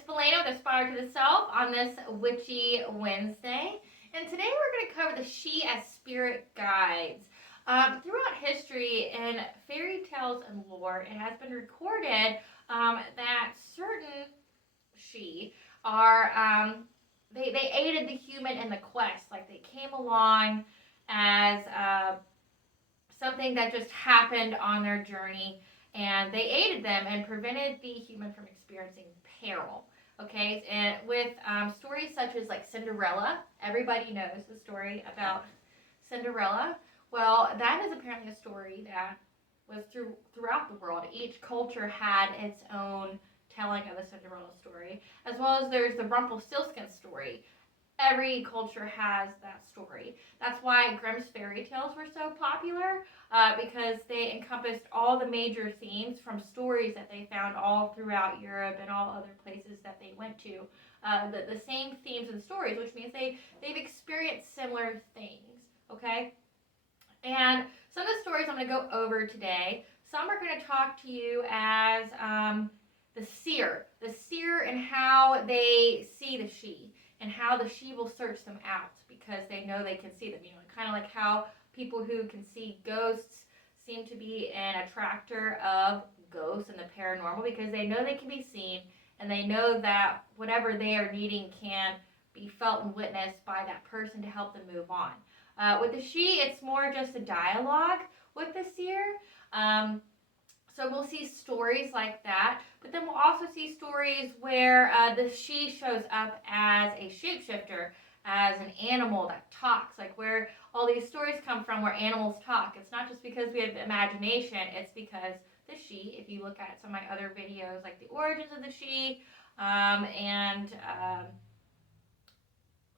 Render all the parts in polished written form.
it's Belena with Aspire to the Self on this Witchy Wednesday. And today we're going to cover the she as spirit guides. Throughout history in fairy tales and lore, it has been recorded that certain she are, they aided the human in the quest. Like they came along as something that just happened on their journey, and they aided them and prevented the human from experiencing peril. Okay, and with stories such as like Cinderella, everybody knows the story about Cinderella. Well, that is apparently a story that was throughout the world. Each culture had its own telling of the Cinderella story, as well as there's the Rumpelstiltskin story. Every culture has that story. That's why Grimm's fairy tales were so popular, because they encompassed all the major themes from stories that they found all throughout Europe and all other places that they went to. The same themes and stories, which means they've experienced similar things, okay? And some of the stories I'm going to go over today, some are going to talk to you as the seer and how they see the she, and how the she will search them out because they know they can see them. You know, kind of like how people who can see ghosts seem to be an attractor of ghosts and the paranormal because they know they can be seen and they know that whatever they are needing can be felt and witnessed by that person to help them move on. With the she, it's more just a dialogue with the seer. So we'll see stories like that, but then we'll also see stories where the she shows up as a shapeshifter, as an animal that talks, like where all these stories come from where animals talk. It's not just because we have imagination, it's because the she, if you look at some of my other videos, like the origins of the she, and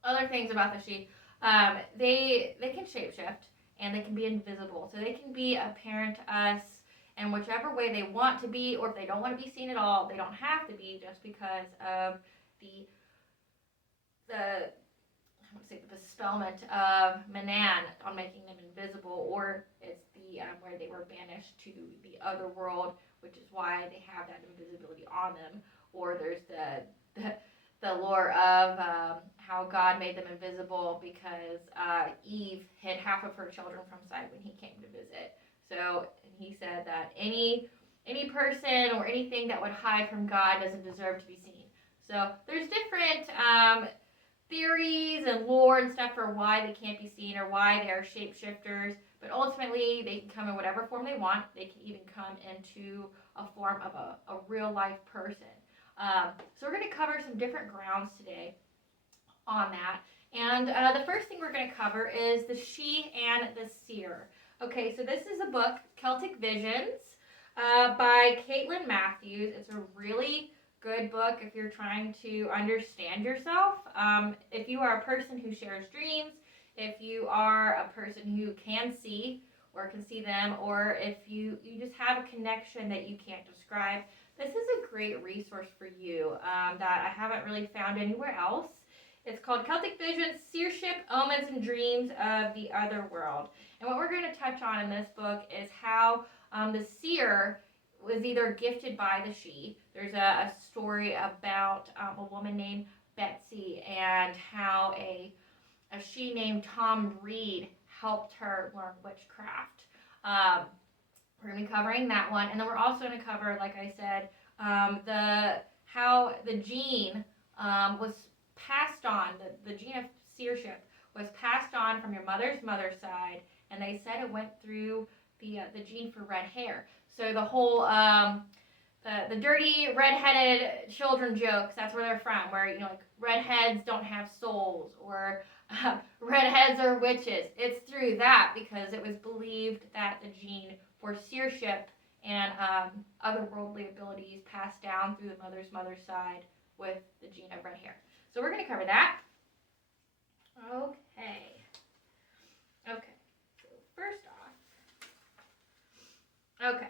other things about the she, they can shapeshift and they can be invisible. So they can be apparent to us in whichever way they want to be, or if they don't want to be seen at all, they don't have to be just because of the bespellment of Manan on making them invisible, or it's the where they were banished to the Otherworld, which is why they have that invisibility on them. Or there's the lore of how God made them invisible because Eve hid half of her children from sight when he came to visit. So he said that any person or anything that would hide from God doesn't deserve to be seen. So there's different theories and lore and stuff for why they can't be seen or why they are shapeshifters, but ultimately they can come in whatever form they want. They can even come into a form of a real life person. So we're going to cover some different grounds today on that. And the first thing we're going to cover is the she and the seer. Okay, so this is a book, Celtic Visions, by Caitlin Matthews. It's a really good book if you're trying to understand yourself. If you are a person who shares dreams, if you are a person who can see or can see them, or if you just have a connection that you can't describe, this is a great resource for you that I haven't really found anywhere else. It's called Celtic Visions, Seership, Omens, and Dreams of the Otherworld. And what we're going to touch on in this book is how the seer was either gifted by the she. There's a story about a woman named Bessie and how a she named Reid helped her learn witchcraft. We're going to be covering that one. And then we're also going to cover, like I said, how the gene was passed on, the gene of seership was passed on from your mother's side, and they said it went through the gene for red hair. So the whole the dirty redheaded children jokes, that's where they're from, where like redheads don't have souls or redheads are witches. It's through that because it was believed that the gene for seership and otherworldly abilities passed down through the mother's side with the gene of red hair. So we're going to cover that. Okay. So first off,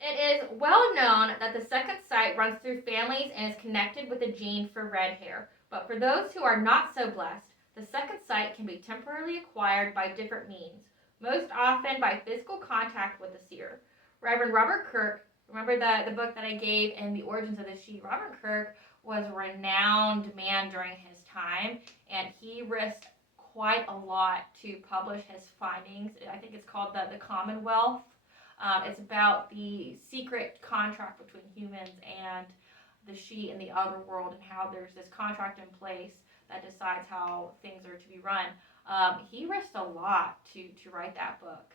it is well known that the second sight runs through families and is connected with a gene for red hair. But for those who are not so blessed, the second sight can be temporarily acquired by different means, most often by physical contact with the seer. Reverend Robert Kirk, Remember the book that I gave in The Origins of the She? Robert Kirk was a renowned man during his time, and he risked quite a lot to publish his findings. I think it's called the Commonwealth. It's about the secret contract between humans and the She in the Otherworld, and how there's this contract in place that decides how things are to be run. He risked a lot to write that book.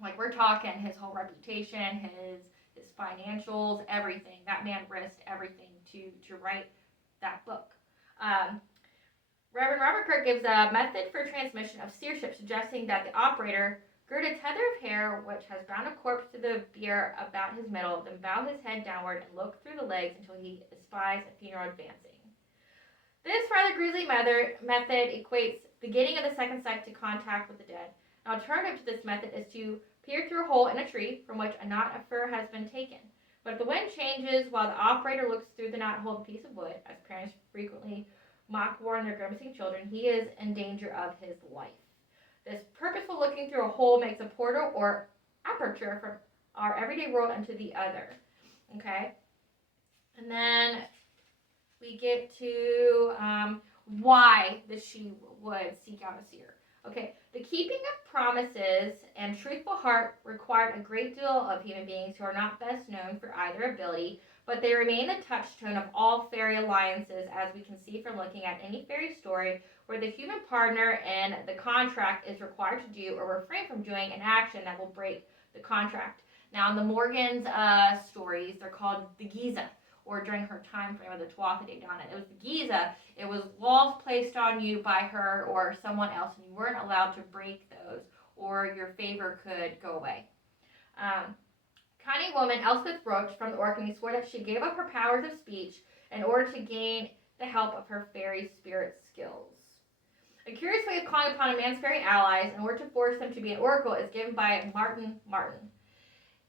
Like, we're talking his whole reputation, his financials, everything. That man risked everything to write that book. Reverend Robert Kirk gives a method for transmission of seership, suggesting that the operator gird a tether of hair which has bound a corpse to the bier about his middle, then bow his head downward and look through the legs until he espies a funeral advancing. This rather grisly method equates the getting of the second sight to contact with the dead. An alternative to this method is to peer through a hole in a tree from which a knot of fir has been taken. But if the wind changes while the operator looks through the knot-hole piece of wood, as parents frequently mock warn their grimacing children, he is in danger of his life. This purposeful looking through a hole makes a portal or aperture from our everyday world into the other. Okay? And then we get to why the She would seek out a seer. Okay, the keeping of promises and truthful heart required a great deal of human beings who are not best known for either ability, but they remain the touchstone of all fairy alliances, as we can see from looking at any fairy story where the human partner in the contract is required to do or refrain from doing an action that will break the contract. Now, in the Morgan's stories, they're called the Giza, or during her time frame of the Tuatha De Danann. It was the Giza. It was laws placed on you by her or someone else, and you weren't allowed to break those, or your favor could go away. Cunning woman Elspeth Roach from the Orkney swore that she gave up her powers of speech in order to gain the help of her fairy spirit skills. A curious way of calling upon a man's fairy allies in order to force them to be an oracle is given by Martin Martin.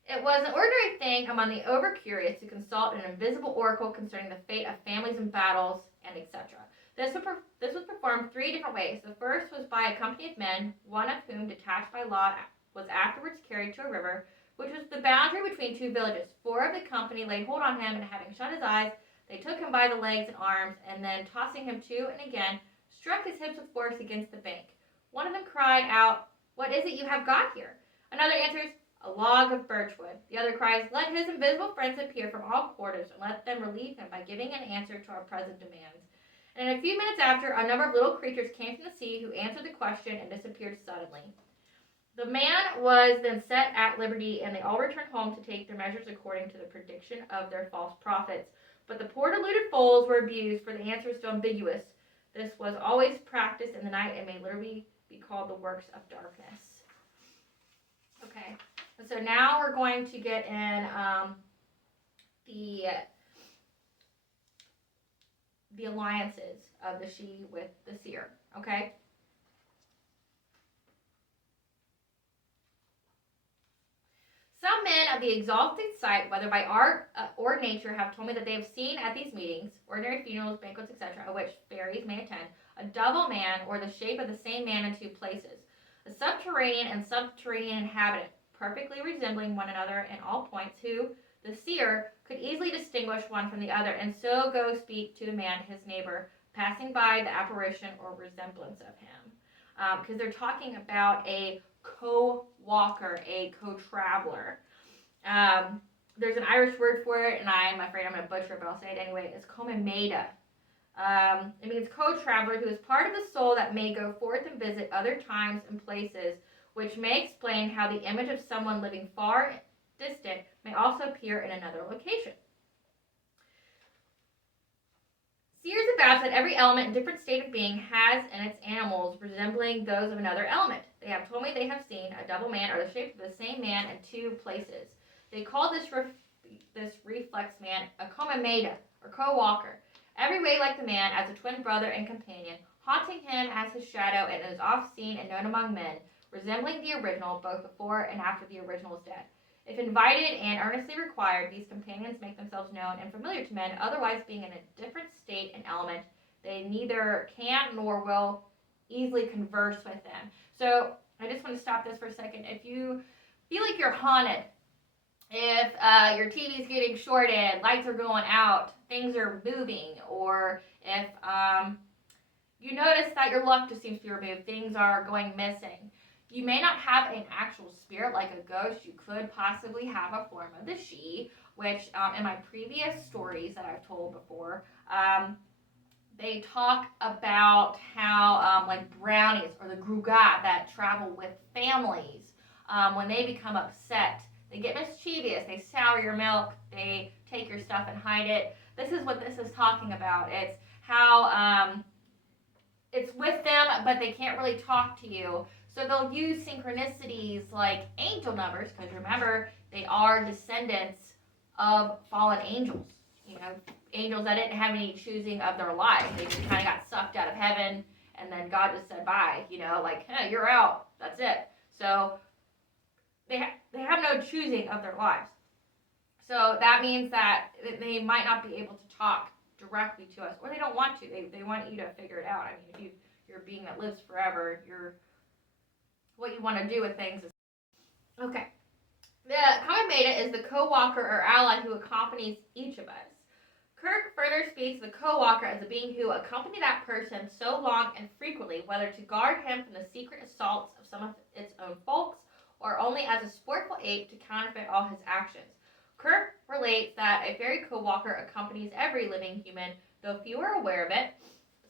It was an ordinary thing among the over-curious to consult an invisible oracle concerning the fate of families and battles, and etc. This was performed 3 different ways. The first was by a company of men, one of whom, detached by law, was afterwards carried to a river, which was the boundary between 2 villages. 4 of the company laid hold on him, and having shut his eyes, they took him by the legs and arms, and then, tossing him to and again, struck his hips with force against the bank. One of them cried out, "What is it you have got here?" Another answers, "A log of birchwood." The other cries, "Let his invisible friends appear from all quarters, and let them relieve him by giving an answer to our present demands." And in a few minutes after, a number of little creatures came from the sea who answered the question and disappeared suddenly. The man was then set at liberty, and they all returned home to take their measures according to the prediction of their false prophets. But the poor deluded foals were abused, for the answer was still ambiguous. This was always practiced in the night and may literally be called the works of darkness. Okay, and so now we're going to get in the alliances of the She with the seer. Okay. Some men of the exalted sight, whether by art or nature, have told me that they have seen at these meetings, ordinary funerals, banquets, etc., at which fairies may attend, a double man, or the shape of the same man in 2 places, a subterranean and subterranean inhabitant, perfectly resembling one another in all points, who, the seer, could easily distinguish one from the other, and so go speak to the man, his neighbor, passing by the apparition or resemblance of him. Because they're talking about a co-walker, a co-traveler. There's an Irish word for it, and I'm afraid I'm going to butcher it, but I'll say it anyway. It's comemeda. It means co-traveler who is part of the soul that may go forth and visit other times and places, which may explain how the image of someone living far distant may also appear in another location. Seers avouch that every element in different state of being has in its animals resembling those of another element. They have told me they have seen a double man or the shape of the same man in 2 places. They call this reflex man a comemeda, or co-walker, every way like the man, as a twin brother and companion, haunting him as his shadow, and is oft seen and known among men, resembling the original both before and after the original is dead. If invited and earnestly required, these companions make themselves known and familiar to men, otherwise being in a different state and element, they neither can nor will easily converse with them. So I just want to stop this for a second. If you feel like you're haunted, If your TV's getting shorted, lights are going out, things are moving, or if you notice that your luck just seems to be removed, things are going missing. You may not have an actual spirit like a ghost. You could possibly have a form of the she, which in my previous stories that I've told before, they talk about how like brownies or the Gruagach that travel with families, when they become upset, they get mischievous, they sour your milk, they take your stuff and hide it. This is what this is talking about. It's how it's with them, but they can't really talk to you. So they'll use synchronicities like angel numbers, because remember, they are descendants of fallen angels. You know, angels that didn't have any choosing of their life. They just kind of got sucked out of heaven, and then God just said bye. You know, like, hey, you're out. That's it. So they have no choosing of their lives. So that means that they might not be able to talk directly to us, or they don't want to. They want you to figure it out. I mean, if you're a being that lives forever, what you want to do with things is okay. The common beta is the co-walker or ally who accompanies each of us. Kirk further speaks of the co-walker as a being who accompanied that person so long and frequently, whether to guard him from the secret assaults of some of its own folks, or only as a sportful ape to counterfeit all his actions. Kirk relates that a fairy co-walker accompanies every living human, though few are aware of it.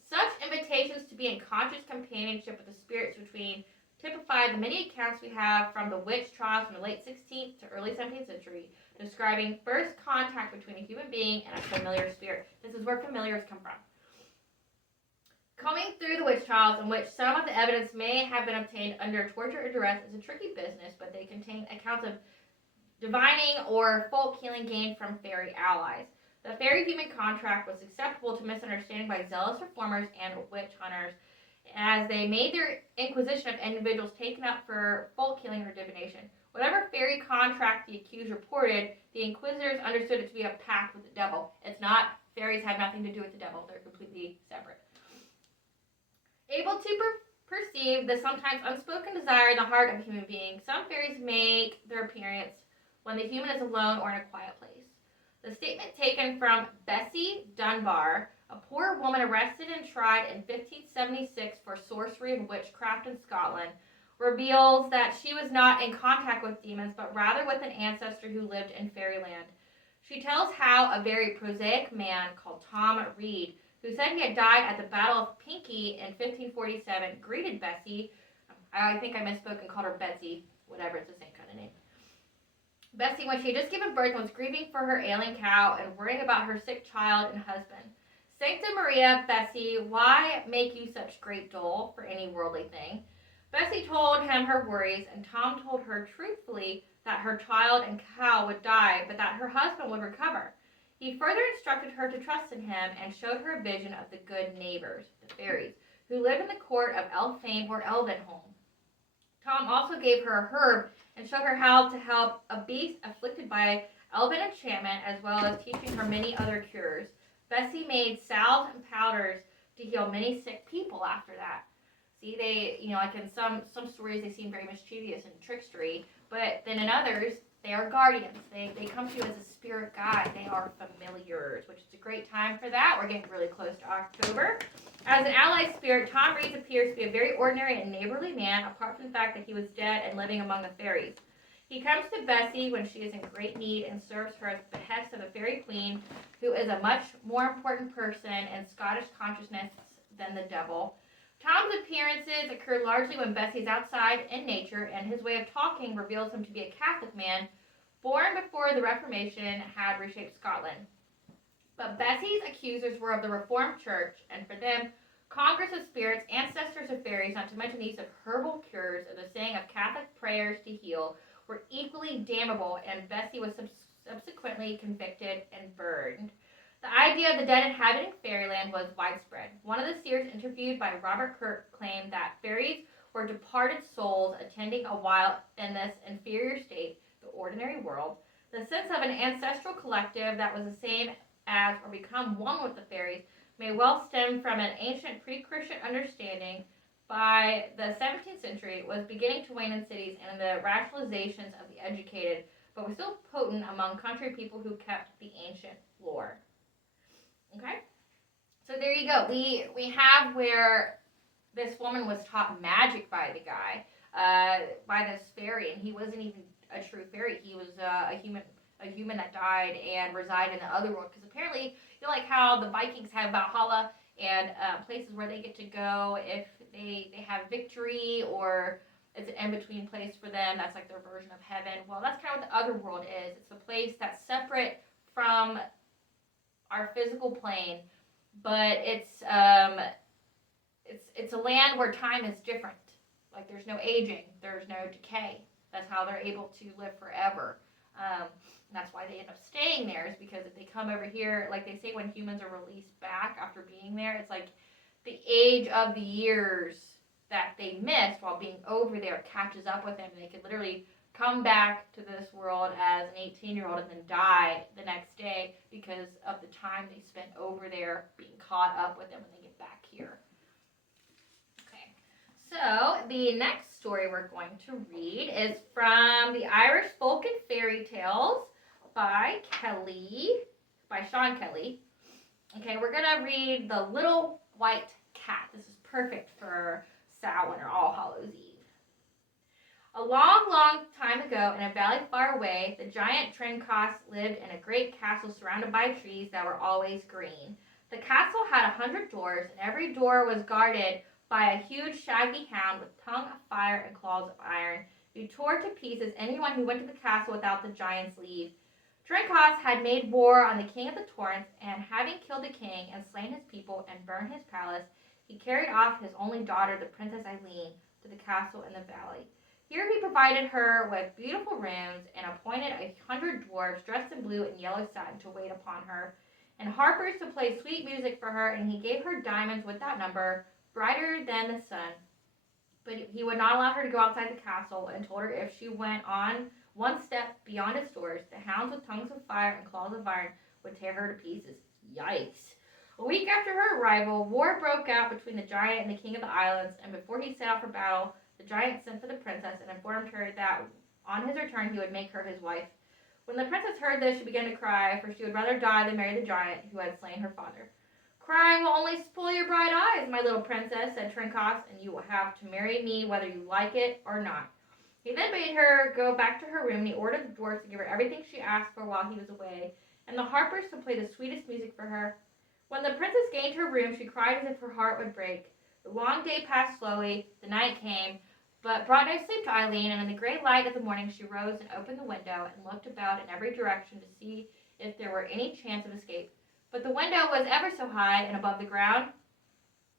Such invitations to be in conscious companionship with the spirits between typify the many accounts we have from the witch trials from the late 16th to early 17th century, describing first contact between a human being and a familiar spirit. This is where familiars come from. Combing through the witch trials, in which some of the evidence may have been obtained under torture or duress, is a tricky business, but they contain accounts of divining or folk healing gained from fairy allies. The fairy-human contract was acceptable to misunderstanding by zealous reformers and witch hunters, as they made their inquisition of individuals taken up for folk healing or divination. Whatever fairy contract the accused reported, the inquisitors understood it to be a pact with the devil. It's not. Fairies have nothing to do with the devil. They're completely separate. Able to perceive the sometimes unspoken desire in the heart of a human being, some fairies make their appearance when the human is alone or in a quiet place. The statement taken from Bessie Dunbar, a poor woman arrested and tried in 1576 for sorcery and witchcraft in Scotland, reveals that she was not in contact with demons, but rather with an ancestor who lived in fairyland. She tells how a very prosaic man called Tom Reid, who said he had died at the Battle of Pinkie in 1547, greeted Bessie. I think I misspoke and called her Betsy. Whatever, it's the same kind of name. Bessie, when she had just given birth, was grieving for her ailing cow and worrying about her sick child and husband. Sancta Maria, Bessie, why make you such great dole for any worldly thing? Bessie told him her worries, and Tom told her truthfully that her child and cow would die, but that her husband would recover. He further instructed her to trust in him and showed her a vision of the good neighbors, the fairies, who lived in the court of Elfame or Elvenholm. Tom also gave her a herb and showed her how to help a beast afflicted by elven enchantment, as well as teaching her many other cures. Bessie made salves and powders to heal many sick people after that. See, they, like in some stories, they seem very mischievous and trickstery, but then in others, they are guardians. They come to you as a spirit guide. They are familiars, which is a great time for that. We're getting really close to October. As an ally spirit, Tom Reid appears to be a very ordinary and neighborly man, apart from the fact that he was dead and living among the fairies. He comes to Bessie when she is in great need and serves her at the behest of the fairy queen, who is a much more important person in Scottish consciousness than the devil. Tom's appearances occur largely when Bessie is outside in nature, and his way of talking reveals him to be a Catholic man, born before the Reformation had reshaped Scotland. But Bessie's accusers were of the Reformed Church, and for them, congress of spirits, ancestors of fairies, not to mention the use of herbal cures or the saying of Catholic prayers to heal, were equally damnable, and Bessie was subsequently convicted and burned. The idea of the dead inhabiting fairyland was widespread. One of the seers interviewed by Robert Kirk claimed that fairies were departed souls attending a while in this inferior state, the ordinary world. The sense of an ancestral collective that was the same as or become one with the fairies may well stem from an ancient pre-Christian understanding by the 17th century was beginning to wane in cities and in the rationalizations of the educated, but was still potent among country people who kept the ancient lore. Okay? So there you go. We have where this woman was taught magic by the guy, by this fairy, and he wasn't even a true fairy. He was a human that died and resided in the otherworld. Because apparently, like how the Vikings have Valhalla and places where they get to go if they have victory, or it's an in-between place for them. That's like their version of heaven. Well, that's kind of what the otherworld is. It's a place that's separate from our physical plane, but it's a land where time is different. Like there's no aging, there's no decay. That's how they're able to live forever. That's why they end up staying there, is because if they come over here, like they say when humans are released back after being there, it's like the age of the years that they missed while being over there catches up with them, and they could literally come back to this world as an 18-year-old and then die the next day because of the time they spent over there being caught up with them when they get back here. Okay, so the next story we're going to read is from the Irish Folk and Fairy Tales by Sean Kelly. Okay, we're going to read The Little White Cat. This is perfect for Samhain or All Hallows Eve. A long, long time ago, in a valley far away, the giant Trincos lived in a great castle surrounded by trees that were always green. The castle had 100 doors, and every door was guarded by a huge shaggy hound with tongue of fire and claws of iron, who tore to pieces anyone who went to the castle without the giant's leave. Trincos had made war on the king of the Torrents, and having killed the king and slain his people and burned his palace, he carried off his only daughter, the Princess Eileen, to the castle in the valley. Here he provided her with beautiful rooms and appointed 100 dwarves dressed in blue and yellow satin to wait upon her, and harpers to play sweet music for her, and he gave her diamonds with that number, brighter than the sun. But he would not allow her to go outside the castle, and told her if she went on one step beyond its doors, the hounds with tongues of fire and claws of iron would tear her to pieces. Yikes! A week after her arrival, war broke out between the giant and the king of the islands, and before he set out for battle, the giant sent for the princess and informed her that on his return he would make her his wife. When the princess heard this, she began to cry, for she would rather die than marry the giant who had slain her father. Crying will only spoil your bright eyes, my little princess, said Trincos, and you will have to marry me whether you like it or not. He then bade her go back to her room, and he ordered the dwarfs to give her everything she asked for while he was away, and the harpers to play the sweetest music for her. When the princess gained her room, she cried as if her heart would break. The long day passed slowly, the night came, but brought no sleep to Eileen, and in the great light of the morning she rose and opened the window and looked about in every direction to see if there were any chance of escape. But the window was ever so high and above the ground,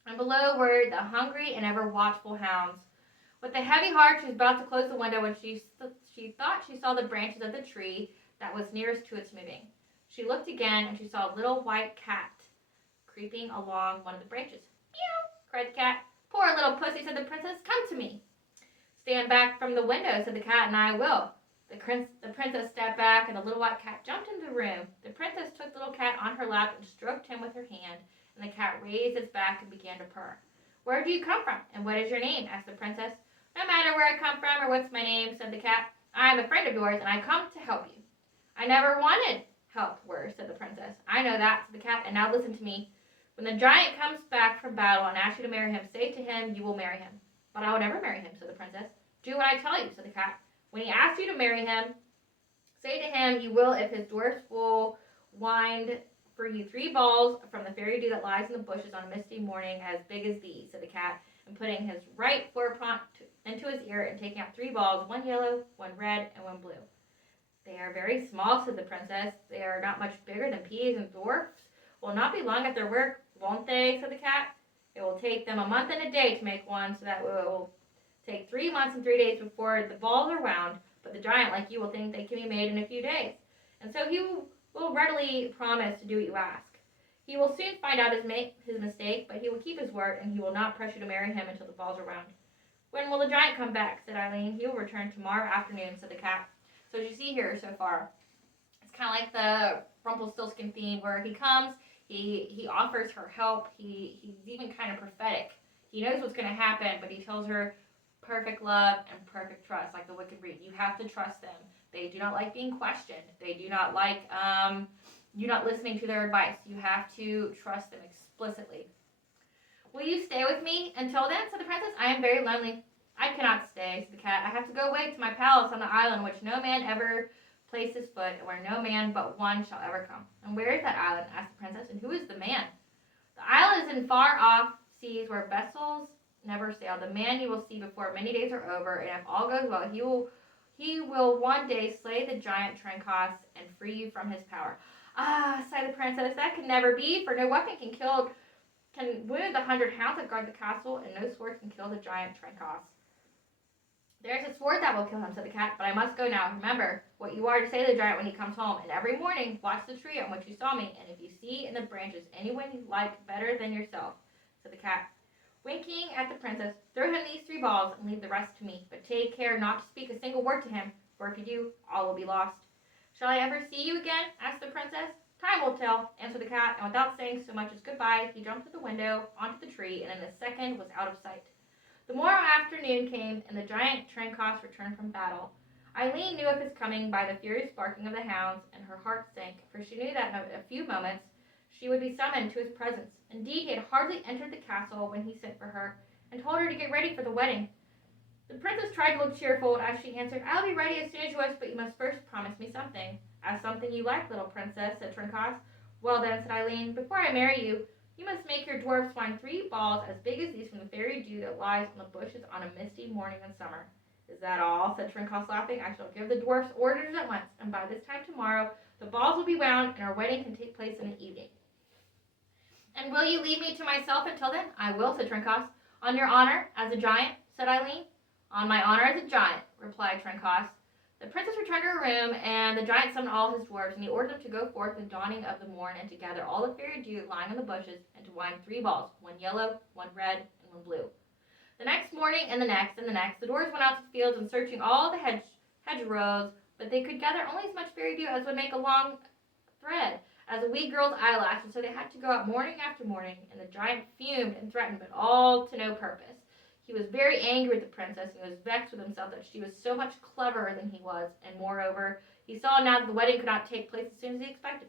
and below were the hungry and ever watchful hounds. With a heavy heart, she was about to close the window when she thought she saw the branches of the tree that was nearest to its moving. She looked again, and she saw a little white cat creeping along one of the branches. Meow, cried the cat. Poor little pussy, said the princess. Come to me. Stand back from the window, said the cat, and I will. The princess stepped back, and the little white cat jumped into the room. The princess took the little cat on her lap and stroked him with her hand, and the cat raised its back and began to purr. Where do you come from, and what is your name? Asked the princess. No matter where I come from or what's my name, said the cat. I am a friend of yours, and I come to help you. I never wanted help, said the princess. I know that, said the cat, and now listen to me. When the giant comes back from battle and asks you to marry him, say to him you will marry him. But I will never marry him, said the princess. Do what I tell you, said the cat. When he asks you to marry him, say to him you will if his dwarfs will wind for you 3 balls from the fairy dew that lies in the bushes on a misty morning as big as these, said the cat, and putting his right forepaw into his ear and taking out 3 balls, 1 yellow, 1 red, and 1 blue. They are very small, said the princess. They are not much bigger than peas, and dwarfs will not be long at their work, won't they, said the cat. It will take them a month and a day to make one, so that it will take 3 months and 3 days before the balls are wound, but the giant like you will think they can be made in a few days. And so he will readily promise to do what you ask. He will soon find out his mistake, but he will keep his word, and he will not press you to marry him until the balls are wound. When will the giant come back, said Eileen. He will return tomorrow afternoon, said the cat. So as you see here so far, it's kind of like the Rumpelstiltskin theme where he comes, he offers her help, he's even kind of prophetic. He knows what's going to happen, but he tells her perfect love and perfect trust, like the wicked Reid. You have to trust them They do not like being questioned. They do not like you not listening to their advice. You have to trust them explicitly. Will you stay with me until then, said the princess. I am very lonely. I cannot stay, said the cat. I have to go away to my palace on the island which no man ever placed his foot, and where no man but one shall ever come. And where is that island? Asked the princess. And who is the man? The island is in far off seas where vessels never sail. The man you will see before many days are over, and if all goes well, he will one day slay the giant Trencos and free you from his power. Ah, sighed the princess, that can never be, for no weapon can wound the 100 hounds that guard the castle, and no sword can kill the giant Trencos. There is a sword that will kill him, said the cat, but I must go now. Remember what you are to say to the giant when he comes home, and every morning watch the tree on which you saw me, and if you see in the branches anyone you like better than yourself, said the cat, winking at the princess, throw him these 3 balls and leave the rest to me, but take care not to speak a single word to him, for if you do, all will be lost. Shall I ever see you again? Asked the princess. Time will tell, answered the cat, and without saying so much as goodbye, he jumped through the window onto the tree, and in a second was out of sight. The morrow afternoon came, and the giant Trencos returned from battle. Eileen knew of his coming by the furious barking of the hounds, and her heart sank, for she knew that in a few moments she would be summoned to his presence. Indeed, he had hardly entered the castle when he sent for her, and told her to get ready for the wedding. The princess tried to look cheerful as she answered, I'll be ready as soon as you wish, but you must first promise me something. As something you like, little princess, said Trencos. Well then, said Eileen, before I marry you, you must make your dwarfs find 3 balls as big as these from the fairy dew that lies on the bushes on a misty morning in summer. Is that all? Said Trencos, laughing. I shall give the dwarfs orders at once, and by this time tomorrow the balls will be wound, and our wedding can take place in the evening. And will you leave me to myself until then? I will, said Trencos. On your honor, as a giant, said Eileen. On my honor as a giant, replied Trencos. The princess returned to her room, and the giant summoned all his dwarfs, and he ordered them to go forth with the dawning of the morn, and to gather all the fairy dew lying on the bushes, and to wind 3 balls, 1 yellow, 1 red, and 1 blue. The next morning, and the next, and the next, the dwarfs went out to the fields, and searching all the hedgerows, but they could gather only as much fairy dew as would make a long thread, as a wee girl's eyelash, and so they had to go out morning after morning, and the giant fumed and threatened, but all to no purpose. He was very angry with the princess, and he was vexed with himself that she was so much cleverer than he was, and moreover, he saw now that the wedding could not take place as soon as he expected.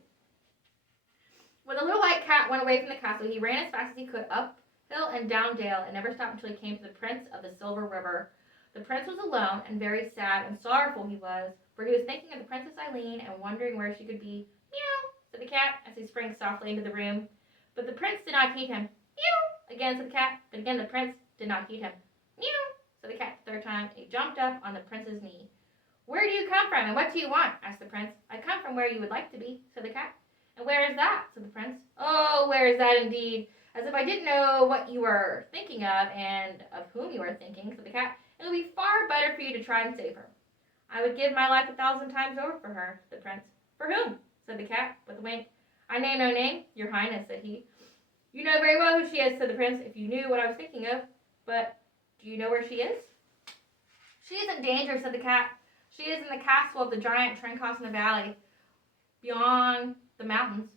When the little white cat went away from the castle, he ran as fast as he could up hill and down dale, and never stopped until he came to the prince of the Silver River. The prince was alone, and very sad and sorrowful he was, for he was thinking of the Princess Eileen, and wondering where she could be. Meow, said the cat, as he sprang softly into the room. But the prince did not heed him. Meow, again said the cat, but again the prince did not heed him. Meow, said the cat the 3rd time, and he jumped up on the prince's knee. Where do you come from, and what do you want? Asked the prince. I come from where you would like to be, said the cat. And where is that? Said the prince. Oh, where is that indeed? As if I didn't know what you were thinking of, and of whom you are thinking, said the cat. It would be far better for you to try and save her. I would give my life 1,000 times over for her, said the prince. For whom? Said the cat, with a wink. I name no name, your highness, said he. You know very well who she is, said the prince, if you knew what I was thinking of. But do you know where she is? She is in danger, said the cat. She is in the castle of the giant Trencos in the valley, beyond the mountains.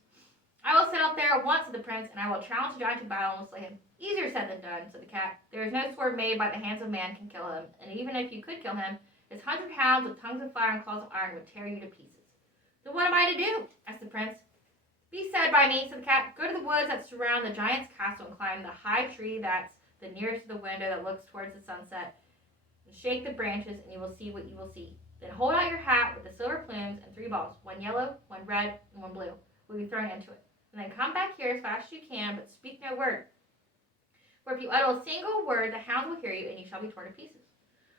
I will set out there at once, said the prince, and I will challenge the giant to battle and will slay him. Easier said than done, said the cat. There is no sword made by the hands of man can kill him, and even if you could kill him, his 100 hounds with tongues of fire and claws of iron would tear you to pieces. Then what am I to do? Asked the prince. Be said by me, said the cat. Go to the woods that surround the giant's castle and climb the high tree that's the nearest to the window that looks towards the sunset, and shake the branches, and you will see what you will see. Then hold out your hat with the silver plumes, and 3 balls, 1 yellow, 1 red, and 1 blue, will be thrown into it. And then come back here as fast as you can, but speak no word. For if you utter a single word, the hounds will hear you, and you shall be torn to pieces.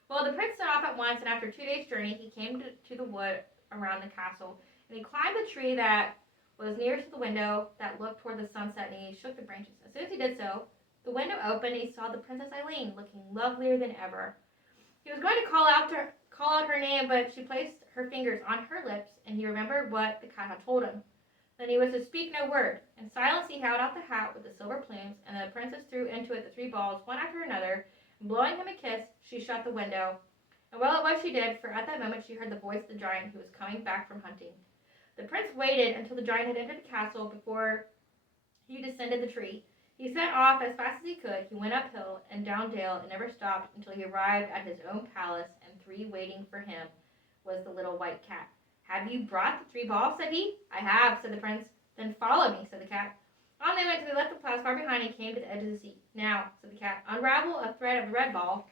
Well, the prince set off at once, and after 2 days' journey, he came to the wood around the castle, and he climbed the tree that was nearest to the window that looked toward the sunset, and he shook the branches. As soon as he did so, the window opened, and he saw the Princess Eileen, looking lovelier than ever. He was going to call out her name, but she placed her fingers on her lips, and he remembered what the cat had told him. Then he was to speak no word. In silence he held out the hat with the silver plumes, and the princess threw into it the 3 balls, one after another, and blowing him a kiss, she shut the window. And well it was she did, for at that moment she heard the voice of the giant who was coming back from hunting. The prince waited until the giant had entered the castle before he descended the tree. He set off as fast as he could. He went uphill and down dale and never stopped until he arrived at his own palace, and 3 waiting for him was the little white cat. "Have you brought the 3 balls?" said he. "I have," said the prince. "Then follow me," said the cat. On they went till they left the palace far behind and came to the edge of the sea. "Now," said the cat, "unravel a thread of the red ball,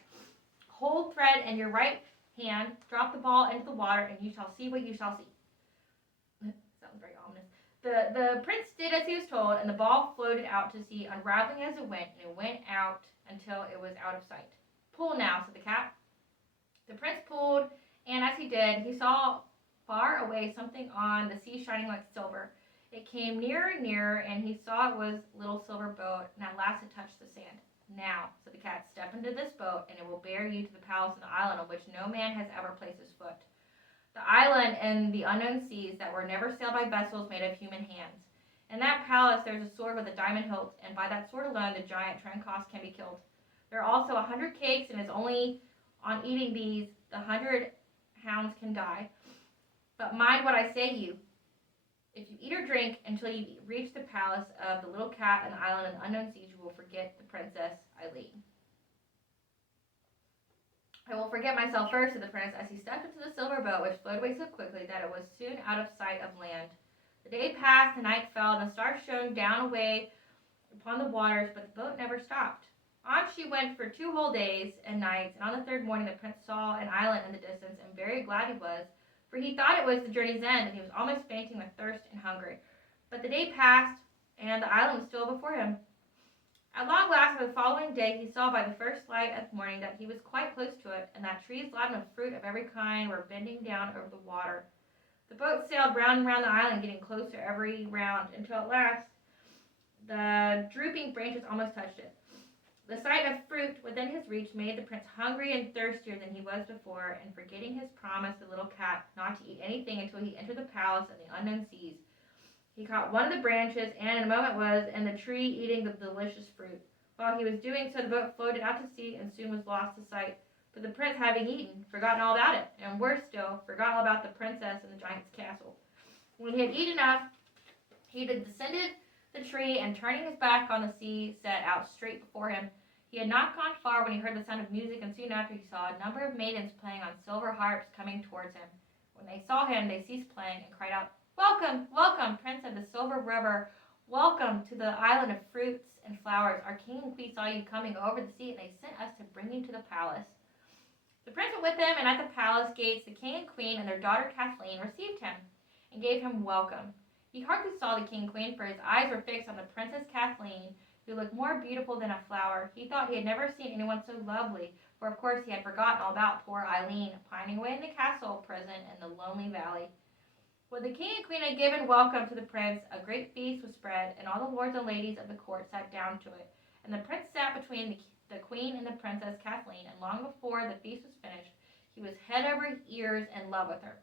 hold thread in your right hand, drop the ball into the water, and you shall see what you shall see." Sounds very ominous. The prince did as he was told, and the ball floated out to sea, unraveling as it went, and it went out until it was out of sight. "Pull now," said the cat. The prince pulled, and as he did, he saw far away something on the sea shining like silver. It came nearer and nearer, and he saw it was a little silver boat, and at last it touched the sand. "Now," said the cat, "step into this boat, and it will bear you to the palace in the island on which no man has ever placed his foot. The island in the unknown seas that were never sailed by vessels made of human hands. In that palace there is a sword with a diamond hilt, and by that sword alone the giant Trencos can be killed. There are also 100 cakes, and it's only on eating these the 100 hounds can die. But mind what I say to you. If you eat or drink until you reach the palace of the little cat and the island in the unknown seas, you will forget the Princess Eileen." "I will forget myself first," said the prince, as he stepped into the silver boat, which floated away so quickly that it was soon out of sight of land. The day passed, the night fell, and the stars shone down away upon the waters, but the boat never stopped. On she went for 2 whole days and nights, and on the 3rd morning the prince saw an island in the distance, and very glad he was, for he thought it was the journey's end, and he was almost fainting with thirst and hunger. But the day passed, and the island was still before him. At long last, on the following day, he saw by the first light of morning that he was quite close to it, and that trees laden with fruit of every kind were bending down over the water. The boat sailed round and round the island, getting closer every round, until at last the drooping branches almost touched it. The sight of fruit within his reach made the prince hungry and thirstier than he was before, and forgetting his promise to the little cat not to eat anything until he entered the palace in the unknown seas, he caught one of the branches, and in a moment was in the tree eating the delicious fruit. While he was doing so, the boat floated out to sea and soon was lost to sight. But the prince, having eaten, forgotten all about it, and worse still, forgot all about the princess and the giant's castle. When he had eaten enough, he had descended the tree, and turning his back on the sea, set out straight before him. He had not gone far when he heard the sound of music, and soon after he saw a number of maidens playing on silver harps coming towards him. When they saw him, they ceased playing and cried out, "Welcome, welcome, Prince of the Silver River! Welcome to the island of fruits and flowers. Our king and queen saw you coming over the sea, and they sent us to bring you to the palace." The prince went with them, and at the palace gates the king and queen and their daughter Kathleen received him and gave him welcome. He hardly saw the king and queen, for his eyes were fixed on the Princess Kathleen, who looked more beautiful than a flower. He thought he had never seen anyone so lovely, for of course he had forgotten all about poor Eileen, pining away in the castle prison in the lonely valley. When the king and queen had given welcome to the prince, a great feast was spread, and all the lords and ladies of the court sat down to it. And the prince sat between the queen and the Princess Kathleen, and long before the feast was finished, he was head over ears in love with her.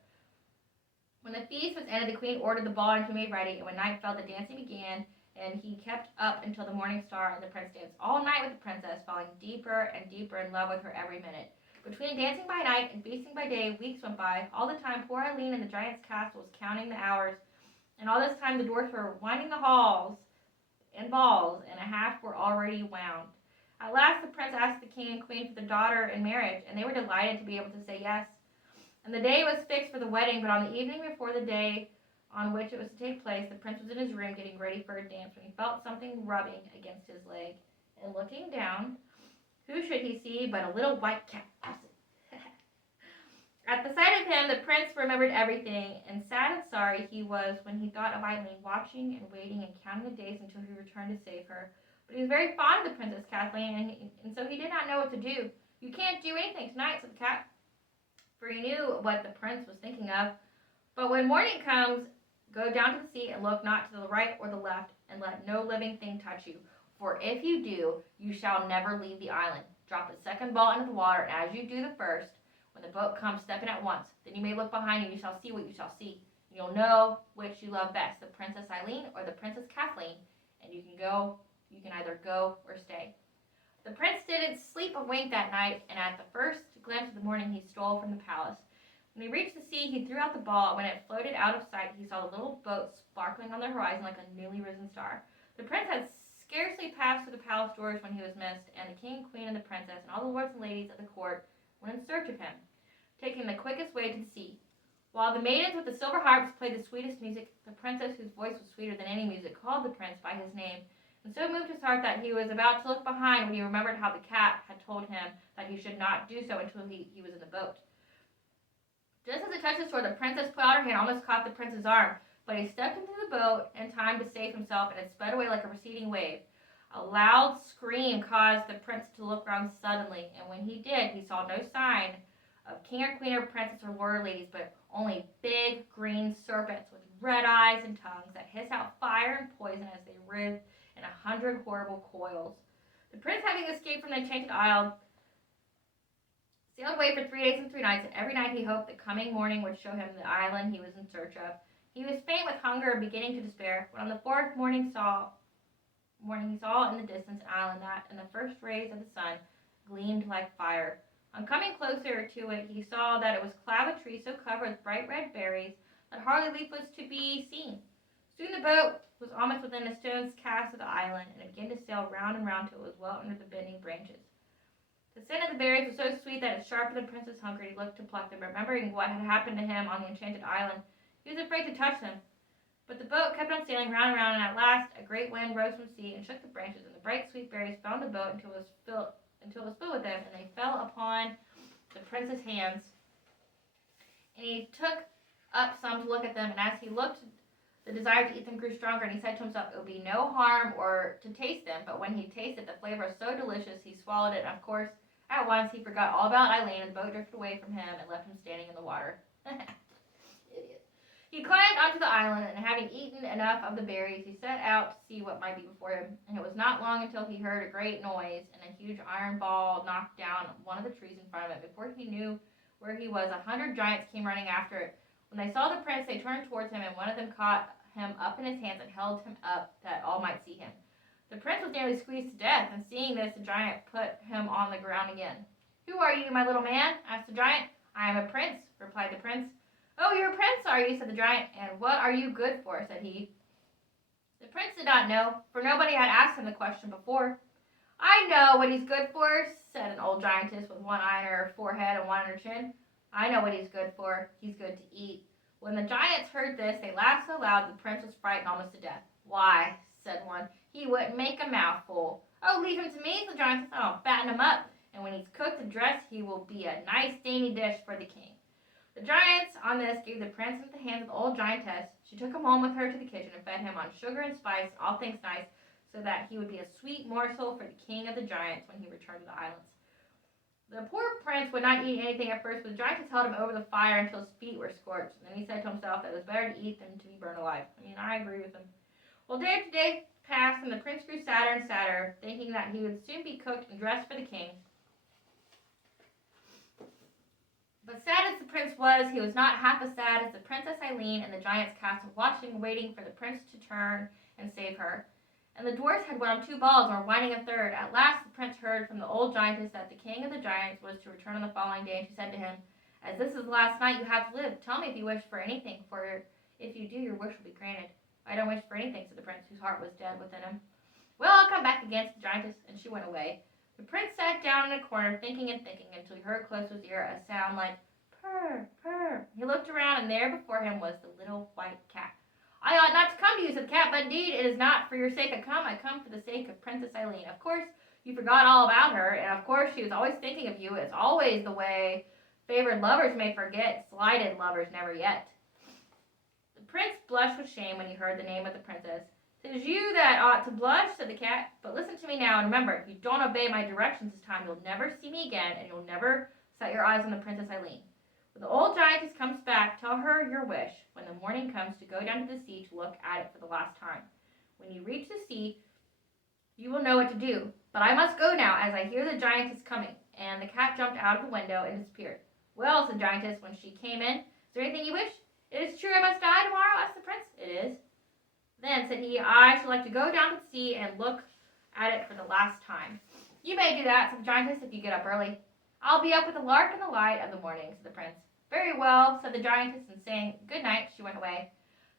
When the feast was ended, the queen ordered the ball to be made ready, and when night fell, the dancing began, and he kept up until the morning star, and the prince danced all night with the princess, falling deeper and deeper in love with her every minute. Between dancing by night and feasting by day, weeks went by. All the time, poor Eileen in the giant's castle was counting the hours, and all this time the dwarfs were winding the halls and balls, and a half were already wound. At last the prince asked the king and queen for the daughter in marriage, and they were delighted to be able to say yes. And the day was fixed for the wedding, but on the evening before the day on which it was to take place, the prince was in his room getting ready for a dance when he felt something rubbing against his leg. And looking down, who should he see but a little white cat? At the sight of him, the prince remembered everything, and sad and sorry he was when he thought of Eileen, watching and waiting and counting the days until he returned to save her. But he was very fond of the Princess Kathleen, and so he did not know what to do. "You can't do anything tonight," said the cat, for he knew what the prince was thinking of. "But when morning comes, go down to the sea and look not to the right or the left, and let no living thing touch you. For if you do, you shall never leave the island. Drop the second ball into the water, and as you do the first, when the boat comes, step in at once. Then you may look behind you, and you shall see what you shall see. You'll know which you love best, the Princess Eileen or the Princess Kathleen, and you can either go or stay." The prince didn't sleep a wink that night, and at the first glimpse of the morning he stole from the palace. When he reached the sea, he threw out the ball, and when it floated out of sight, he saw the little boat sparkling on the horizon like a newly risen star. The prince had scarcely passed through the palace doors when he was missed, and the king and queen and the princess and all the lords and ladies of the court went in search of him. taking the quickest way to the sea. While the maidens with the silver harps played the sweetest music, the princess, whose voice was sweeter than any music, called the prince by his name, and so moved his heart that he was about to look behind when he remembered how the cat had told him that he should not do so until he was in the boat. Just as it touched the shore, the princess put out her hand and almost caught the prince's arm, but he stepped into the boat in time to save himself, and it sped away like a receding wave. A loud scream caused the prince to look round suddenly, and when he did, he saw no sign of king or queen or princess or royal ladies, but only big green serpents with red eyes and tongues that hiss out fire and poison as they writhed in 100 horrible coils. The prince, having escaped from the enchanted isle, sailed away for 3 days and 3 nights, and every night he hoped the coming morning would show him the island he was in search of. He was faint with hunger and beginning to despair, when on the fourth morning he saw in the distance an island that, in the first rays of the sun, gleamed like fire. On coming closer to it, he saw that it was clad with trees so covered with bright red berries that hardly a leaf was to be seen. Soon the boat was almost within a stone's cast of the island, and it began to sail round and round till it was well under the bending branches. The scent of the berries was so sweet that it sharpened the prince's hunger. He looked to pluck them, remembering what had happened to him on the enchanted island. He was afraid to touch them. But the boat kept on sailing round and round, and at last a great wind rose from the sea and shook the branches, and the bright sweet berries fell in the boat until it was filled with them, and they fell upon the prince's hands. And he took up some to look at them, and as he looked, the desire to eat them grew stronger, and he said to himself, it would be no harm or to taste them. But when he tasted the flavor was so delicious, he swallowed it, and of course, at once he forgot all about Eileen, and the boat drifted away from him and left him standing in the water. Idiot. He climbed onto the island, and having eaten enough of the berries, he set out to see what might be before him. And it was not long until he heard a great noise, and a huge iron ball knocked down one of the trees in front of him. Before he knew where he was, 100 giants came running after it. When they saw the prince, they turned towards him, and one of them caught him up in his hands and held him up that all might see him. The prince was nearly squeezed to death, and seeing this, the giant put him on the ground again. Who are you, my little man? Asked the giant. I am a prince, replied the prince. Oh, you're a prince, are you? Said the giant. And what are you good for? Said he. The prince did not know, for nobody had asked him the question before. I know what he's good for, said an old giantess with one eye on her forehead and one on her chin. I know what he's good for. He's good to eat. When the giants heard this, they laughed so loud the prince was frightened almost to death. Why, said one, he wouldn't make a mouthful. Oh, leave him to me, said the giantess. I'll fatten him up, and when he's cooked and dressed, he will be a nice dainty dish for the king. The giants on this gave the prince into the hands of the old giantess. She took him home with her to the kitchen and fed him on sugar and spice, all things nice, so that he would be a sweet morsel for the king of the giants when he returned to the islands. The poor prince would not eat anything at first, but the giantess held him over the fire until his feet were scorched. And then he said to himself that it was better to eat than to be burned alive. I agree with him. Well, day after day passed, and the prince grew sadder and sadder, thinking that he would soon be cooked and dressed for the king. But sad as the prince was, he was not half as sad as the Princess Eileen in the giant's castle, watching and waiting for the prince to turn and save her. And the dwarfs had won 2 balls and were winding a third. At last the prince heard from the old giantess that the king of the giants was to return on the following day, and she said to him, as this is the last night you have to live, tell me if you wish for anything, for if you do, your wish will be granted. I don't wish for anything, said the prince, whose heart was dead within him. Well, I'll come back again, said the giantess, and she went away. The prince sat down in a corner, thinking and thinking, until he heard close to his ear a sound like purr, purr. He looked around, and there before him was the little white cat. I ought not to come to you, said the cat, but indeed it is not for your sake I come for the sake of Princess Eileen. Of course, you forgot all about her, and of course she was always thinking of you. It's always the way favored lovers may forget, slighted lovers never yet. The prince blushed with shame when he heard the name of the princess. It is you that ought to blush, said the cat, but listen to me now, and remember, if you don't obey my directions this time, you'll never see me again, and you'll never set your eyes on the Princess Eileen. When the old giantess comes back, tell her your wish, when the morning comes, to go down to the sea to look at it for the last time. When you reach the sea, you will know what to do. But I must go now, as I hear the giantess coming. And the cat jumped out of the window and disappeared. Well, said the giantess when she came in, is there anything you wish? It is true I must die tomorrow, asked the prince. It is. Then, said he, I should like to go down to the sea and look at it for the last time. You may do that, said the giantess, if you get up early. I'll be up with the lark in the light of the morning, said the prince. Very well, said the giantess, and saying good night, she went away.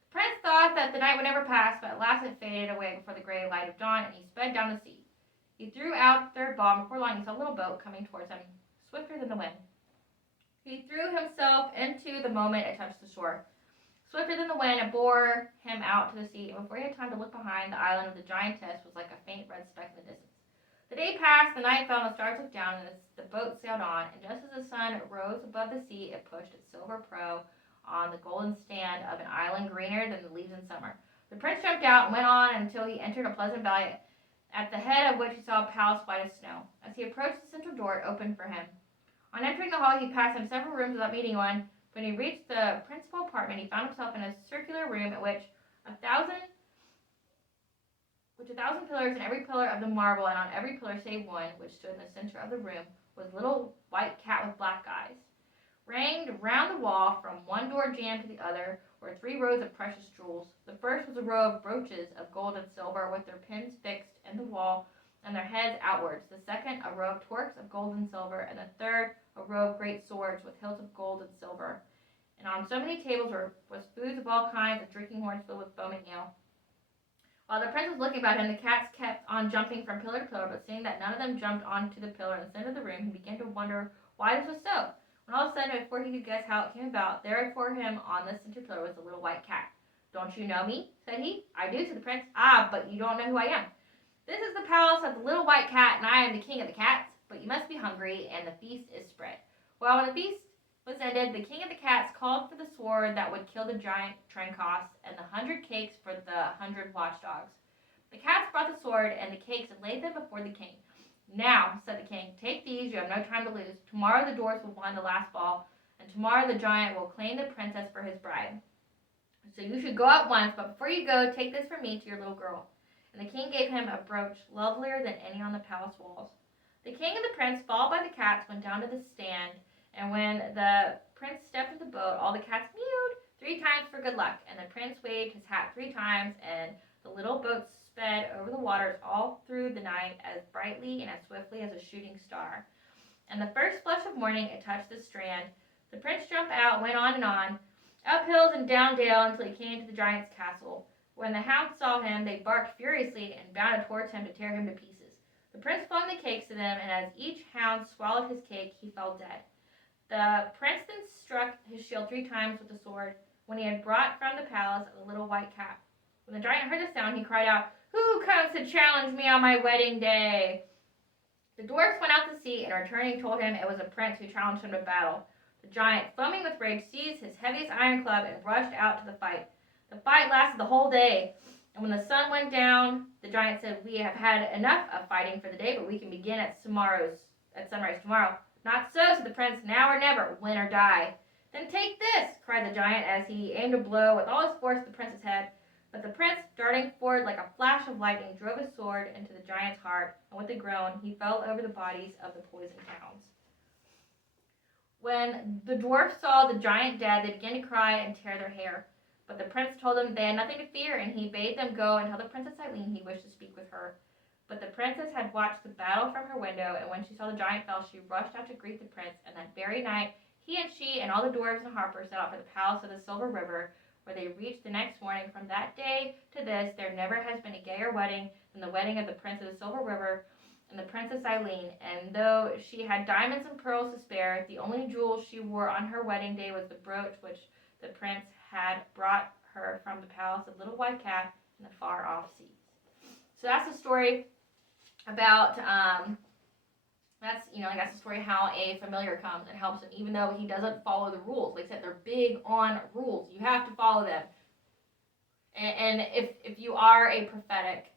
The prince thought that the night would never pass, but at last it faded away before the gray light of dawn, and he sped down the sea. He threw out the third ball, and before long he saw a little boat coming towards him, swifter than the wind. He threw himself into the moment it touched the shore. Swifter than the wind, it bore him out to the sea, and before he had time to look behind, the island of the giantess was like a faint red speck in the distance. The day passed, the night fell, and the stars looked down, and the boat sailed on, and just as the sun rose above the sea, it pushed its silver prow on the golden stand of an island greener than the leaves in summer. The prince jumped out and went on until he entered a pleasant valley, at the head of which he saw a palace white as snow. As he approached the central door, it opened for him. On entering the hall, he passed him several rooms without meeting one. When he reached the principal apartment, he found himself in a circular room at which a thousand pillars, and every pillar of the marble, and on every pillar save one, which stood in the center of the room, was a little white cat with black eyes. Ranged round the wall, from one door jamb to the other, were 3 rows of precious jewels. The first was a row of brooches of gold and silver, with their pins fixed in the wall and their heads outwards. The second, a row of torques of gold and silver, and the third, a row of great swords with hilts of gold and silver. And on so many tables was foods of all kinds, and drinking horns filled with foaming ale. While the prince was looking about him, the cats kept on jumping from pillar to pillar, but seeing that none of them jumped onto the pillar in the center of the room, he began to wonder why this was so. When all of a sudden, before he could guess how it came about, there before him on the center pillar was a little white cat. "Don't you know me?" said he. "I do," said the prince. "Ah, but you don't know who I am." "This is the palace of the little white cat, and I am the king of the cats, but you must be hungry, and the feast is spread." Well, when the feast was ended, the king of the cats called for the sword that would kill the giant Trencos, and the 100 cakes for the 100 watchdogs. The cats brought the sword and the cakes and laid them before the king. "Now," said the king, "take these, you have no time to lose. Tomorrow the dwarfs will wind the last ball, and tomorrow the giant will claim the princess for his bride. So you should go at once, but before you go, take this from me to your little girl." And the king gave him a brooch lovelier than any on the palace walls. The king and the prince, followed by the cats, went down to the stand, and when the prince stepped into the boat, all the cats mewed 3 times for good luck, and the prince waved his hat 3 times, and the little boat sped over the waters all through the night as brightly and as swiftly as a shooting star. And the first flush of morning it touched the strand. The prince jumped out and went on, up hills and down dale until he came to the giant's castle. When the hounds saw him, they barked furiously and bounded towards him to tear him to pieces. The prince flung the cakes to them, and as each hound swallowed his cake, he fell dead. The prince then struck his shield 3 times with the sword when he had brought from the palace the little white cat. When the giant heard the sound, he cried out, "Who comes to challenge me on my wedding day?" The dwarfs went out to see, and returning told him it was a prince who challenged him to battle. The giant, foaming with rage, seized his heaviest iron club and rushed out to the fight. The fight lasted the whole day, and when the sun went down, the giant said, "We have had enough of fighting for the day, but we can begin at sunrise tomorrow." "Not so," said the prince. "Now or never, win or die." "Then take this," cried the giant as he aimed a blow with all his force at the prince's head. But the prince, darting forward like a flash of lightning, drove his sword into the giant's heart, and with a groan he fell over the bodies of the poisoned hounds. When the dwarfs saw the giant dead, they began to cry and tear their hair. But the prince told them they had nothing to fear, and he bade them go and tell the Princess Eileen he wished to speak with her. But the princess had watched the battle from her window, and when she saw the giant fell, she rushed out to greet the prince, and that very night she and all the dwarves and harpers set out for the palace of the Silver River, where they reached the next morning. From that day to this, there never has been a gayer wedding than the wedding of the Prince of the Silver River and the Princess Eileen. And though she had diamonds and pearls to spare, the only jewel she wore on her wedding day was the brooch which the prince had brought her from the palace of Little White Cat in the far-off seas. So that's the story about that's the story how a familiar comes and helps him, even though he doesn't follow the rules. Like I said, they're big on rules. You have to follow them. And if you are a prophetic,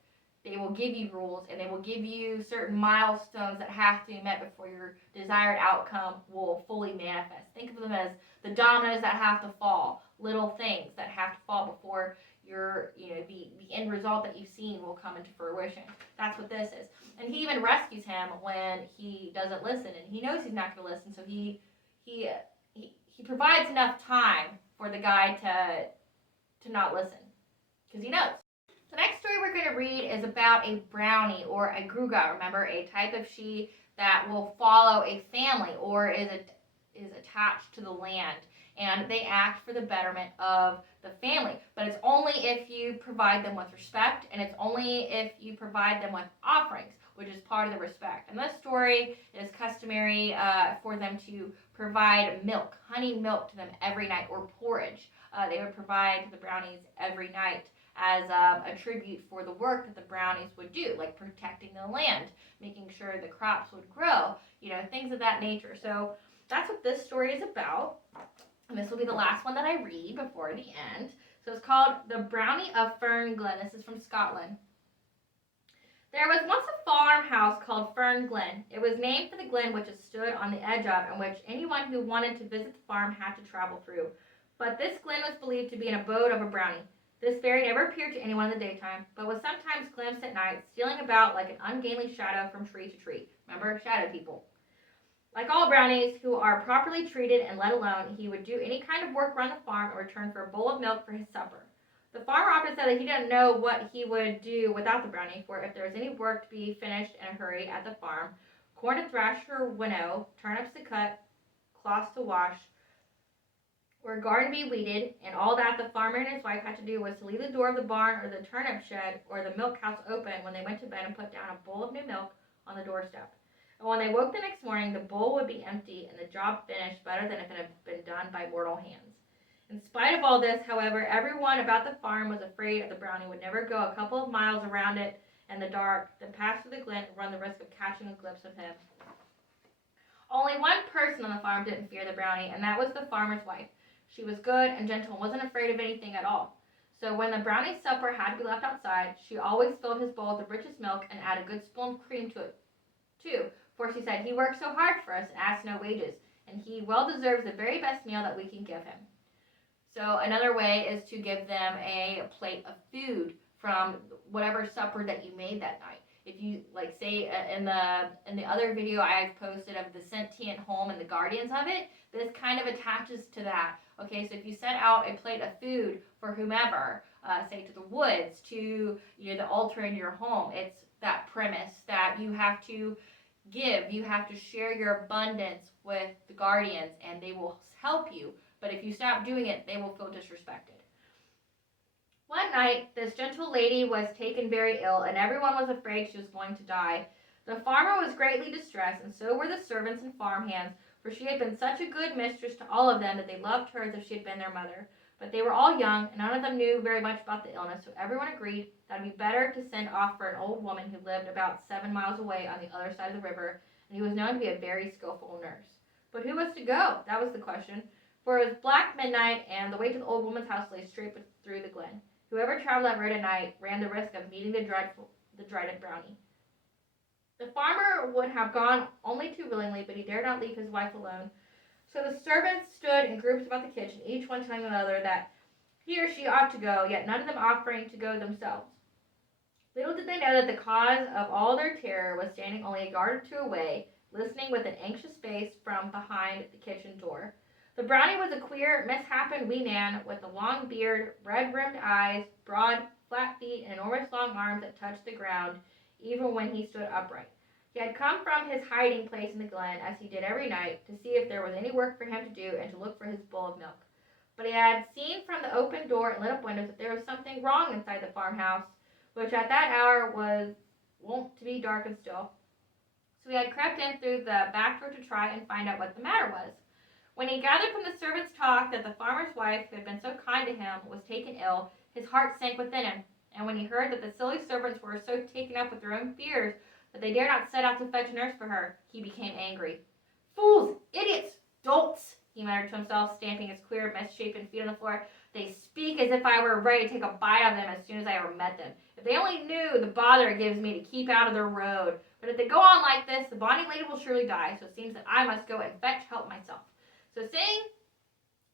they will give you rules, and they will give you certain milestones that have to be met before your desired outcome will fully manifest. Think of them as the dominoes that have to fall, little things that have to fall before the end result that you've seen will come into fruition. That's what this is. And he even rescues him when he doesn't listen, and he knows he's not going to listen, so he provides enough time for the guy to not listen, because he knows. The next story we're going to read is about a Brownie, or a Gruagach. Remember, a type of she that will follow a family or is attached to the land. and they act for the betterment of the family. But it's only if you provide them with respect, and it's only if you provide them with offerings, which is part of the respect. In this story, it is customary for them to provide milk, honey milk to them every night, or porridge. They would provide the brownies every night as a tribute for the work that the brownies would do, like protecting the land, making sure the crops would grow, things of that nature. So that's what this story is about. And this will be the last one that I read before the end. So it's called The Brownie of Fern Glen. This is from Scotland. There was once a farmhouse called Fern Glen. It was named for the glen which it stood on the edge of, and which anyone who wanted to visit the farm had to travel through. But this glen was believed to be an abode of a brownie. This fairy never appeared to anyone in the daytime, but was sometimes glimpsed at night, stealing about like an ungainly shadow from tree to tree. Remember, shadow people. Like all brownies who are properly treated and let alone, he would do any kind of work around the farm in return for a bowl of milk for his supper. The farmer often said that he didn't know what he would do without the brownie, for if there was any work to be finished in a hurry at the farm, corn to thrash or winnow, turnips to cut, cloths to wash, or a garden to be weeded, and all that the farmer and his wife had to do was to leave the door of the barn or the turnip shed or the milk house open when they went to bed and put down a bowl of new milk on the doorstep. And when they woke the next morning, the bowl would be empty and the job finished better than if it had been done by mortal hands. In spite of all this, however, everyone about the farm was afraid of the brownie would never go a couple of miles around it in the dark, then pass through the glen and run the risk of catching a glimpse of him. Only one person on the farm didn't fear the brownie, and that was the farmer's wife. She was good and gentle and wasn't afraid of anything at all. So when the brownie's supper had to be left outside, she always filled his bowl with the richest milk and added a good spoon of cream to it, too. For she said, he worked so hard for us and asked no wages, and he well deserves the very best meal that we can give him. So another way is to give them a plate of food from whatever supper that you made that night. If you, like, say in the other video I've posted of the sentient home and the guardians of it, this kind of attaches to that. Okay, so if you set out a plate of food for whomever, say to the woods, to the altar in your home, it's that premise that you have to give, you have to share your abundance with the guardians, and they will help you. But if you stop doing it, they will feel disrespected. One night, this gentle lady was taken very ill, and everyone was afraid she was going to die. The farmer was greatly distressed, and so were the servants and farmhands, for she had been such a good mistress to all of them that they loved her as if she had been their mother. But they were all young, and none of them knew very much about the illness, so everyone agreed that it would be better to send off for an old woman who lived about 7 miles away on the other side of the river, and who was known to be a very skillful nurse. But who was to go? That was the question. For it was black midnight, and the way to the old woman's house lay straight through the glen. Whoever traveled that road at night ran the risk of meeting the dreaded brownie. The farmer would have gone only too willingly, but he dared not leave his wife alone. So the servants stood in groups about the kitchen, each one telling another that he or she ought to go, yet none of them offering to go themselves. Little did they know that the cause of all their terror was standing only a yard or two away, listening with an anxious face from behind the kitchen door. The brownie was a queer, misshapen wee man with a long beard, red-rimmed eyes, broad, flat feet, and enormous long arms that touched the ground, even when he stood upright. He had come from his hiding place in the glen, as he did every night, to see if there was any work for him to do and to look for his bowl of milk. But he had seen from the open door and lit-up windows that there was something wrong inside the farmhouse, which at that hour was wont to be dark and still. So he had crept in through the back door to try and find out what the matter was. When he gathered from the servants' talk that the farmer's wife, who had been so kind to him, was taken ill, his heart sank within him. And when he heard that the silly servants were so taken up with their own fears that they dared not set out to fetch a nurse for her, he became angry. "Fools! Idiots! Dolts!" he muttered to himself, stamping his queer, misshapen feet on the floor. "They speak as if I were ready to take a bite out of them as soon as I ever met them. If they only knew the bother it gives me to keep out of their road. But if they go on like this, the bonny lady will surely die, so it seems that I must go and fetch help myself." So saying,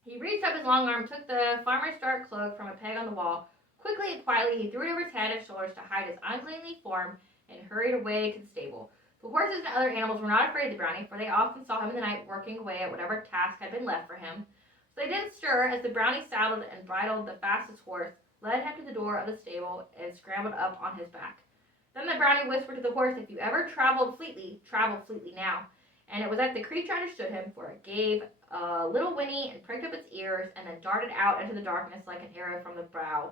he reached up his long arm, took the farmer's dark cloak from a peg on the wall. Quickly and quietly he threw it over his head and shoulders to hide his ungainly form, and hurried away to the stable. The horses and other animals were not afraid of the brownie, for they often saw him in the night working away at whatever task had been left for him. So they didn't stir as the brownie saddled and bridled the fastest horse, led him to the door of the stable, and scrambled up on his back. Then the brownie whispered to the horse, "If you ever travel fleetly now." And it was that the creature understood him, for it gave a little whinny and pricked up its ears, and then darted out into the darkness like an arrow from the bow.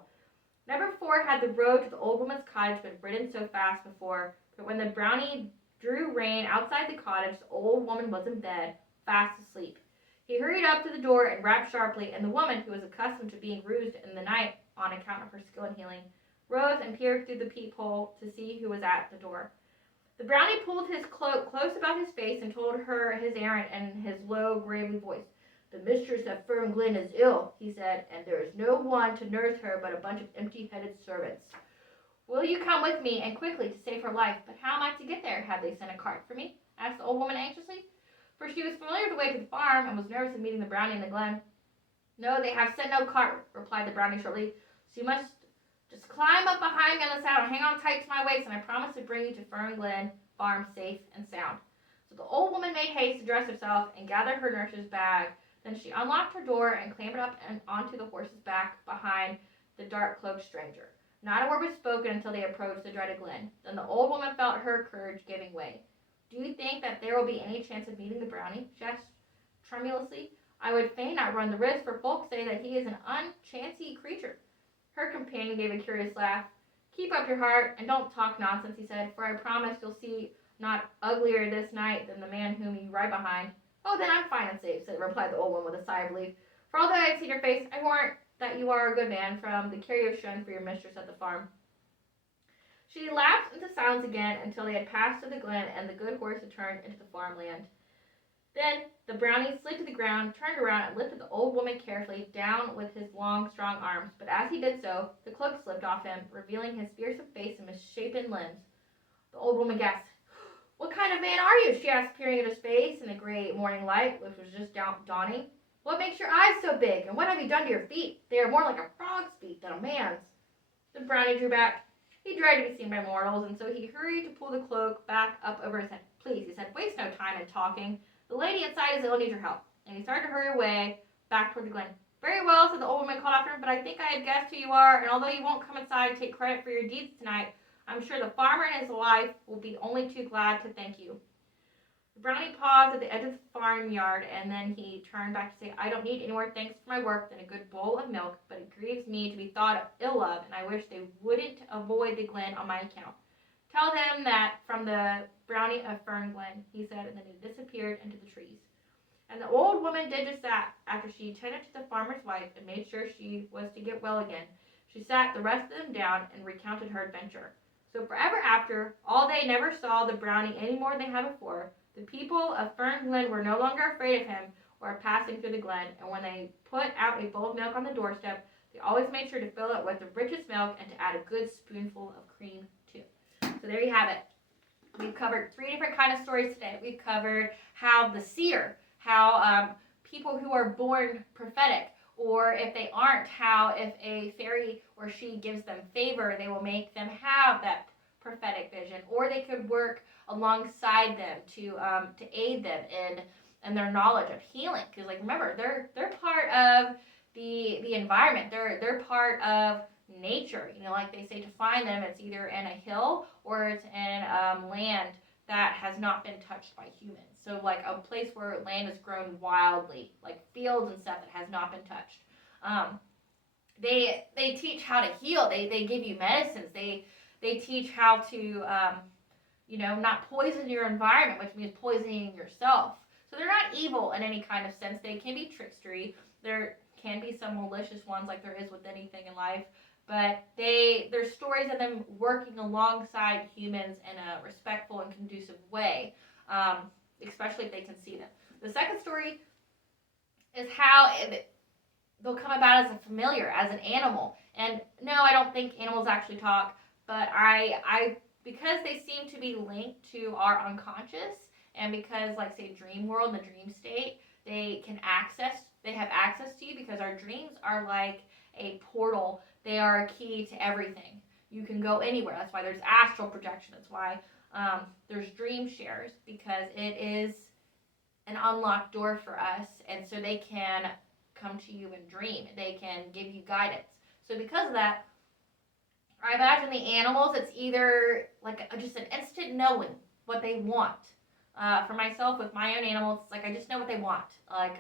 Never before had the road to the old woman's cottage been ridden so fast before, but when the brownie drew rein outside the cottage, the old woman was in bed, fast asleep. He hurried up to the door and rapped sharply, and the woman, who was accustomed to being roused in the night on account of her skill in healing, rose and peered through the peephole to see who was at the door. The brownie pulled his cloak close about his face and told her his errand in his low, gravely voice. "The mistress of Fern Glen is ill," he said, "and there is no one to nurse her but a bunch of empty-headed servants. Will you come with me, and quickly, to save her life? But how am I to get there? Have they sent a cart for me?" asked the old woman anxiously, for she was familiar with the way to the farm and was nervous of meeting the brownie in the glen. "No, they have sent no cart," replied the brownie shortly. "So you must just climb up behind me on the saddle, hang on tight to my waist, and I promise to bring you to Fern Glen Farm safe and sound." So the old woman made haste to dress herself and gather her nurse's bag. Then she unlocked her door and clambered up and onto the horse's back behind the dark-cloaked stranger. Not a word was spoken until they approached the dreaded glen. Then the old woman felt her courage giving way. "Do you think that there will be any chance of meeting the brownie?" she asked tremulously. "I would fain not run the risk, for folks say that he is an unchancy creature." Her companion gave a curious laugh. "Keep up your heart, and don't talk nonsense," he said, "for I promise you'll see not uglier this night than the man whom you ride behind." "Oh, then I'm fine and safe," replied the old woman with a sigh of relief. "For although I had seen your face, I warrant that you are a good man from the care you have shown for your mistress at the farm." She lapsed into silence again until they had passed to the glen and the good horse had turned into the farmland. Then the brownie slid to the ground, turned around, and lifted the old woman carefully down with his long, strong arms. But as he did so, the cloak slipped off him, revealing his fearsome face and misshapen limbs. The old woman gasped. "What kind of man are you?" she asked, peering at his face in the gray morning light, which was just dawning. "What makes your eyes so big, and what have you done to your feet? They are more like a frog's feet than a man's." The brownie drew back. He dreaded to be seen by mortals, and so he hurried to pull the cloak back up over his head. "Please," he said, "waste no time in talking. The lady inside is ill and needs your help." And he started to hurry away back toward the glen. "Very well," said the old woman, called after him, "but I think I had guessed who you are, and although you won't come inside and take credit for your deeds tonight, I'm sure the farmer and his wife will be only too glad to thank you." The brownie paused at the edge of the farmyard, and then he turned back to say, "I don't need any more thanks for my work than a good bowl of milk, but it grieves me to be thought ill of, and I wish they wouldn't avoid the glen on my account. Tell them that from the brownie of Fern Glen," he said, and then he disappeared into the trees. And the old woman did just that. After she tended to the farmer's wife and made sure she was to get well again, she sat the rest of them down and recounted her adventure. So forever after, all they never saw the brownie any more than they had before. The people of Fern Glen were no longer afraid of him or passing through the glen, and when they put out a bowl of milk on the doorstep, they always made sure to fill it with the richest milk and to add a good spoonful of cream too. So there you have it. We've covered 3 different kinds of stories today. We've covered how the seer, how people who are born prophetic, or if they aren't, how if a fairy or she gives them favor, they will make them have that prophetic vision, or they could work alongside them to aid them in their knowledge of healing. Because remember, they're part of the environment. They're part of nature. Like they say, to find them, it's either in a hill or it's in land that has not been touched by humans. So like a place where land has grown wildly, like fields and stuff that has not been touched. They teach how to heal. They give you medicines. They teach how to not poison your environment, which means poisoning yourself. So they're not evil in any kind of sense. They can be trickstery. There can be some malicious ones, like there is with anything in life. But there's stories of them working alongside humans in a respectful and conducive way, especially if they can see them. The second story is how they'll come about as a familiar, as an animal. And no, I don't think animals actually talk, but I because they seem to be linked to our unconscious, and because, like, say, dream world, the dream state, they have access to you, because our dreams are like a portal. They are a key to everything. You can go anywhere. That's why there's astral projection. That's why there's dream shares, because it is an unlocked door for us, and so they can come to you and dream. They can give you guidance. So because of that, I imagine the animals, it's either like just an instant knowing what they want. For myself, with my own animals, it's like I just know what they want. Like,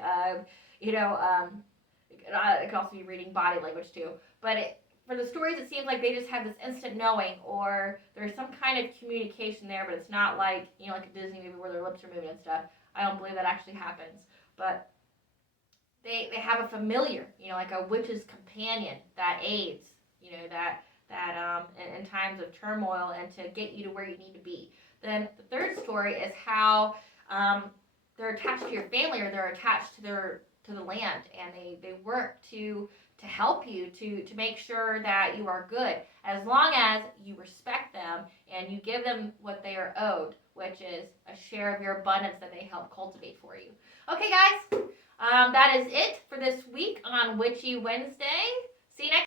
you know, it could also be reading body language too. But for the stories, it seems like they just have this instant knowing, or there's some kind of communication there, but it's not like, like a Disney movie where their lips are moving and stuff. I don't believe that actually happens. But they have a familiar, like a witch's companion that aids, in times of turmoil and to get you to where you need to be. Then the third story is how they're attached to your family, or they're attached to the land, and they work to help you to make sure that you are good, as long as you respect them and you give them what they are owed, which is a share of your abundance that they help cultivate for you. Okay, guys, that is it for this week on Witchy Wednesday. See you next